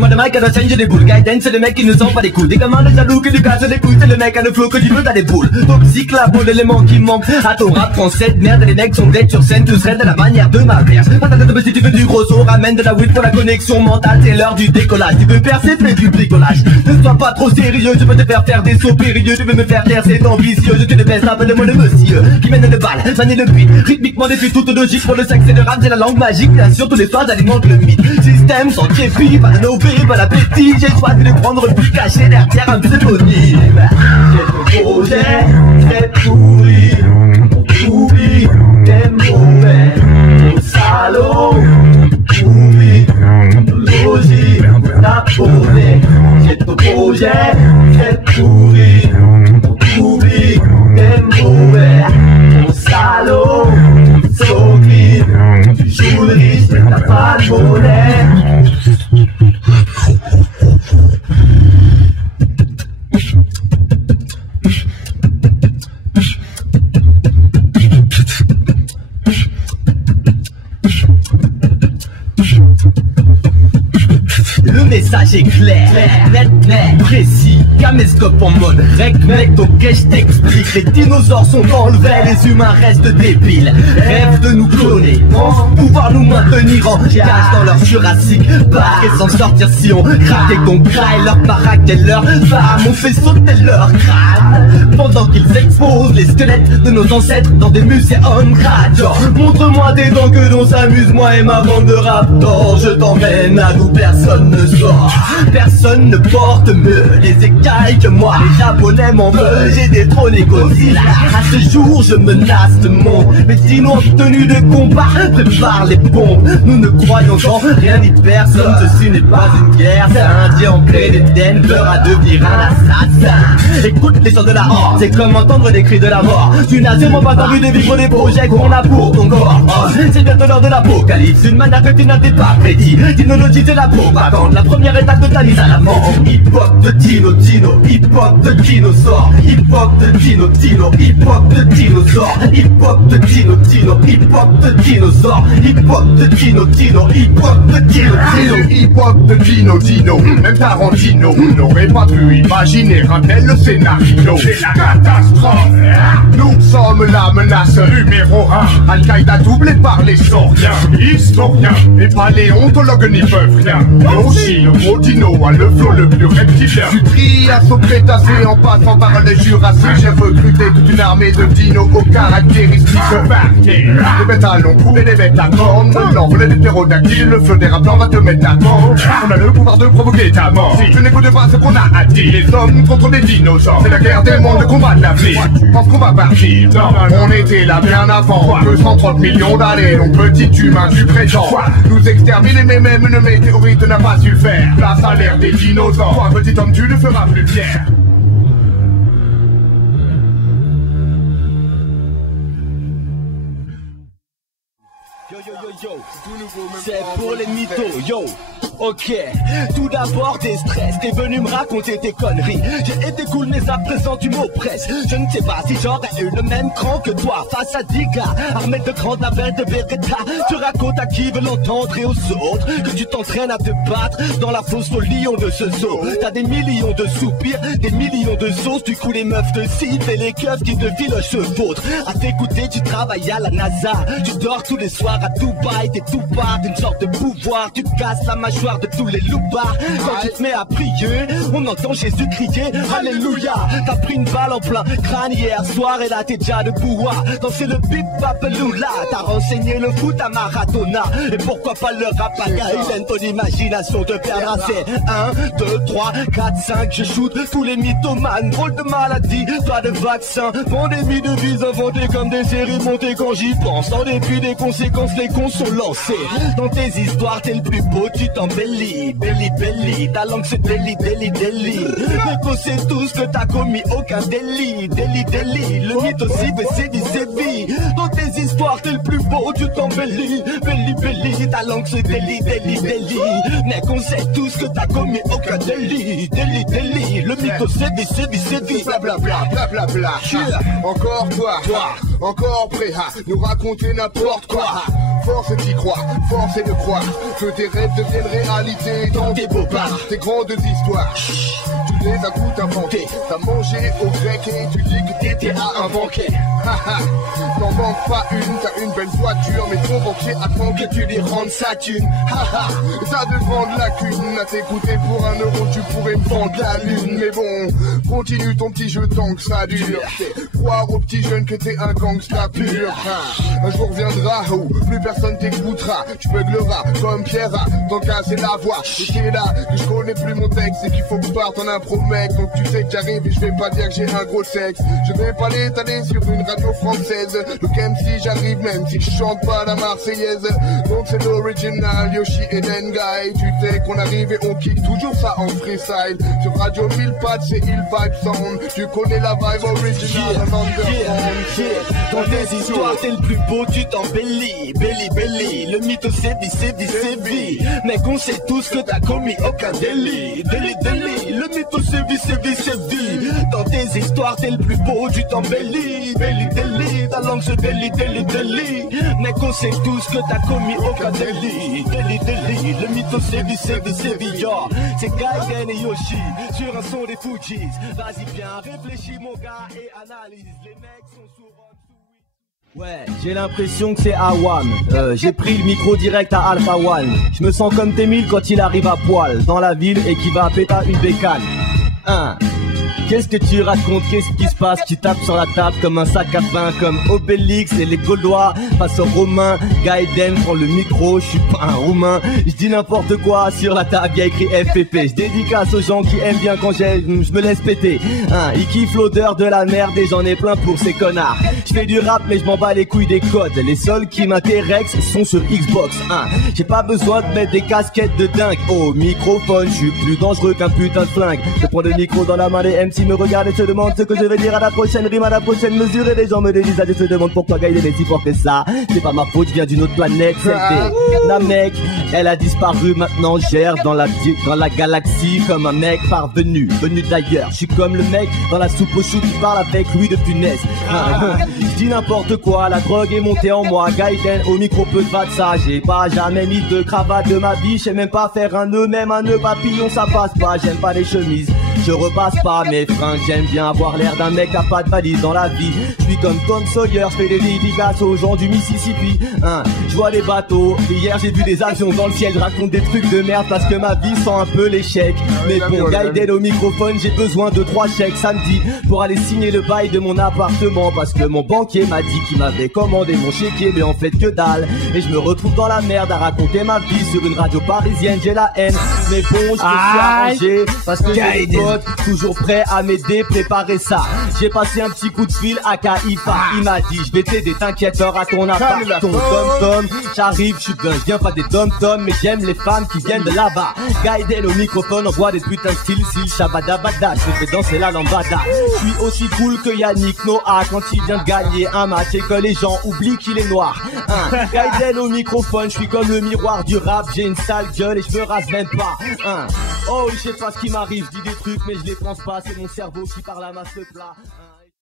Donnez-moi le mic à la scène, j'ai des boules. Gaiden, c'est le mec qui ne sent pas les couilles. Des gamins, des jaloux, qui du casse les couilles. C'est le mec à le flow que tu veux, t'as des boules. Toxique, la boule, l'élément qui manque à ton rap français. Merde, les mecs sont dead sur scène, tout serait de la manière de ma verse. Patate de si tu veux du gros son, ramène de la weed pour la connexion mentale. C'est l'heure du décollage. Tu veux percer, fais du bricolage. Ne sois pas trop sérieux, je peux te faire des sauts périlleux. Tu veux me faire taire, c'est ambitieux. Je te le baisse, appelle-moi le monsieur qui mène le bal, manie le beat. Rythmiquement depuis toute logique pour le sexe et le rap, c'est la langue magique. Bien sûr, tous les soirs, j'alimente le mythe. Système sans képi, pas de nové, pas d'appétit. J'ai choisi de prendre le plus caché derrière un pseudonyme. J'ai ton projet, c'est pourri. On oublie, t'es mauvais. Mon salaud, pourri. Logis, t'as posé. J'ai ton projet, c'est pourri. On oublie, t'es mauvais. Mon salaud, solide. Tu joues le riche, mais t'as pas de monnaie. Le message est clair, net, précis. Caméscope en mode rec, mec, donc je t'explique. Les dinosaures sont enlevés, les humains restent débiles. Rêvent de nous cloner, pensent pouvoir nous maintenir en cage dans leur jurassique parc et s'en sortir si on craque et qu'on craille leur baraque et leur femme. On fait sauter leur crâne pendant qu'ils exposent les squelettes de nos ancêtres dans des muséums radio. Montre-moi des dents que l'on s'amuse, moi et ma bande de raptors. Je t'emmène à d'où personne ne sort. Personne ne porte mieux les écailles que moi. Les japonais m'en veulent, j'ai détrôné Godzilla. À ce jour je menace le monde. Mais sinon en tenue de combat, prépare les bombes. Nous ne croyons en rien ni personne. Ceci n'est pas une guerre, c'est un indien ancré des Denver à devenir un assassin. Écoute les sons de la horde, c'est comme entendre les cris de la mort. Tu n'as sûrement pas envie de vivre les projets qu'on a pour ton corps. C'est bientôt l'heure de l'apocalypse, une manière que tu n'avais pas prédit. Technologie c'est la propagande, la première étape de ta mise à la mort. Hip-hop de Dino, hip-hop de dinosaure. Hip-hop de Dino, hip-hop de dinosaure. Hip-hop de Dino, hip-hop de dinosaure. Hip-hop de Dino, hip-hop de dino. Hip-hop de Dino, même Tarantino n'aurait pas pu imaginer un tel scénario. C'est la catastrophe. Nous sommes la menace numéro 1. Al-Qaïda doublé par les sauriens. Historiens et paléontologues n'y peuvent rien. Aussi le gros dino a le flot le plus rectilien. Du Trias au Crétacé en passant par les Jurassiques, j'ai recruté toute une armée de dinos aux caractéristiques variées. Des bêtes à long cou et des bêtes à cornes. L'envolée des ptérodactyles, le feu des raptors va te mettre à mort. On a le pouvoir de provoquer ta mort. Si tu n'écoutes pas ce qu'on a à dire, les hommes contre les dinosaures, c'est la guerre des mondes, le combat de l'avenir. Pense qu'on va partir? Non, on était là bien avant. 230 millions d'années, donc petit humain du présent. Nous exterminer, mais même une météorite n'a pas su faire. Place à l'ère des dinosaures. Toi, petit homme, tu ne feras plus fier. Yo, c'est pour les mythos, yo. Ok, tout d'abord des stress. T'es venu me raconter tes conneries. J'ai été cool mais à présent tu m'oppresses. Je ne sais pas si j'aurais eu le même cran que toi. Face à 10 gars, armés de grandes labels de Beretta. Tu racontes à qui veut l'entendre et aux autres que tu t'entraînes à te battre dans la fosse au lion de ce zoo. T'as des millions de soupirs, des millions de sauces. Du coup les meufs te citent et les keufs qui te filochent vôtres. À t'écouter tu travailles à la NASA. Tu dors tous les soirs à Dubaï. T'es tout part d'une sorte de pouvoir. Tu casses la mâchoire de tous les loupards. Quand tu te mets à prier, on entend Jésus crier Alléluia. T'as pris une balle en plein crâne hier soir et là t'es déjà debout à danser le bip papelula. T'as renseigné le foot à Maradona et pourquoi pas le rap à Gaëlen. Ton imagination te perdra. C'est 1, 2, 3, 4, 5. Je shoot tous les mythomanes. Drôle de maladie, pas de vaccin. Pandémie de vies inventées comme des séries montées quand j'y pense. En dépit des conséquences, les cons sont lancés. Dans tes histoires t'es le plus beau, tu t'embellis. Belly, ta langue c'est délit. Mais qu'on sait tous que t'as commis aucun délit. Le mythe aussi fait sévit. Dans tes histoires t'es le plus beau, tu t'embellis. Belly, ta langue c'est délit. Mais qu'on sait tous que t'as commis aucun délit. Le mythe sévit. Blablabla. Encore toi, encore prêt à nous raconter n'importe quoi. Force d'y croire, force est de croire que tes rêves deviennent réalité dans tes beaux pas, tes grandes histoires. Tu les as toutes inventées, t'as mangé au grec et tu dis que t'étais à un banquet. T'en manques pas une, t'as une belle voiture, mais ton banquier attend que tu lui rendes sa thune. T'as de grandes lacunes, à t'écouter pour 1 euro tu pourrais me vendre la lune. Mais bon, continue ton petit jeu tant que ça dure. Croire aux petits jeunes que t'es un gangsta pur. Un jour viendra où plus personne t'écoutera, tu beugleras comme Pierre, tant qu'à c'est la voix. Et c'est là que je connais plus mon texte et qu'il faut que je parte en impro mec. Donc tu sais que j'arrive et je vais pas dire que j'ai un gros sexe. Je vais pas l'étaler sur une radio française. Donc même si j'arrive, même si je chante pas la marseillaise. Donc c'est l'original Yoshi et Dengai. Tu sais qu'on arrive et on kick toujours ça en freestyle. Sur radio 1000 pattes c'est Il Vibe Sound. Tu connais la vibe original. Dans tes histoires t'es le plus beau, tu t'embellis. Belly, le mytho sévit. Mais qu'on sait tous que t'as commis aucun délit. Le mytho sévit. Dans tes histoires t'es le plus beau, tu t'embellis. Belly, ta langue se délie. Mais qu'on sait tous que t'as commis aucun délit. Le mytho sévit, yo. C'est Gaiden et Yoshi sur un son des Fujis. Vas-y bien, réfléchis mon gars et analyse. Les mecs sont souvent... Ouais, j'ai l'impression que c'est Awam. J'ai pris le micro direct à Alpha One. Je me sens comme T-1000 quand il arrive à poil dans la ville et qui va à péter une bécane. Qu'est-ce que tu racontes? Qu'est-ce qui se passe? Tu tapes sur la table comme un sac à pain, comme Obélix et les Gaulois face aux Romains. Gaiden prend le micro, je suis pas un Roumain. Je dis n'importe quoi, sur la table y'a écrit FPP. Je dédicace aux gens qui aiment bien quand je me laisse péter. Ils kiffent l'odeur de la merde et j'en ai plein pour ces connards. Je fais du rap mais je m'en bats les couilles des codes. Les seuls qui m'intéressent sont sur Xbox. J'ai pas besoin de mettre des casquettes de dingue. Au microphone, je suis plus dangereux qu'un putain de flingue. Je prends le micro dans la main des MC me regardent et se demandent ce que je vais dire à la prochaine rime, à la prochaine mesure. Et les gens me délisent et se demandent pourquoi Gaiden est si fort que ça. C'est pas ma faute, je viens d'une autre planète. C'était la mec, elle a disparu, maintenant gère dans la galaxie comme un mec venu d'ailleurs. Je suis comme le mec dans la soupe au chou qui parle avec Louis de Funès. Je dis n'importe quoi, la drogue est montée en moi. Gaiden au micro peu de ça. J'ai pas jamais mis de cravate de ma vie. Je sais même pas faire un nœud, même un nœud papillon ça passe pas. J'aime pas les chemises, je repasse pas mes fringues. J'aime bien avoir l'air d'un mec à pas de valise dans la vie. Je suis comme Tom Sawyer, je fais des dédicaces aux gens du Mississippi. Je vois les bateaux, hier j'ai vu des avions dans le ciel. Je raconte des trucs de merde parce que ma vie sent un peu l'échec. Mais pour Gaiden au microphone, j'ai besoin de 3 chèques samedi pour aller signer le bail de mon appartement. Parce que mon banquier m'a dit qu'il m'avait commandé mon chéquier, mais en fait que dalle. Et je me retrouve dans la merde à raconter ma vie sur une radio parisienne. J'ai la haine, mais bon, je me suis arrangé parce que j'ai des potes toujours prêts à m'aider, préparer ça. J'ai passé un petit coup de fil à Kaifa. Il m'a dit je vais t'aider, t'inquiète, à ton appart. Ton tom-tom, j'arrive, je viens pas des tom-tom, mais j'aime les femmes qui viennent de là-bas. Gaiden au microphone, on voit des putains de style shabadabada. Je fais danser la lambada. Je suis aussi cool que Yannick Noah quand il vient de gagner un match et que les gens oublient qu'il est noir. Gaiden au microphone, je suis comme le miroir du rap. J'ai une sale gueule et je me rase même pas. Oh, je sais pas ce qui m'arrive, je dis des trucs mais je les pense pas. C'est mon cerveau qui parle à ma plat.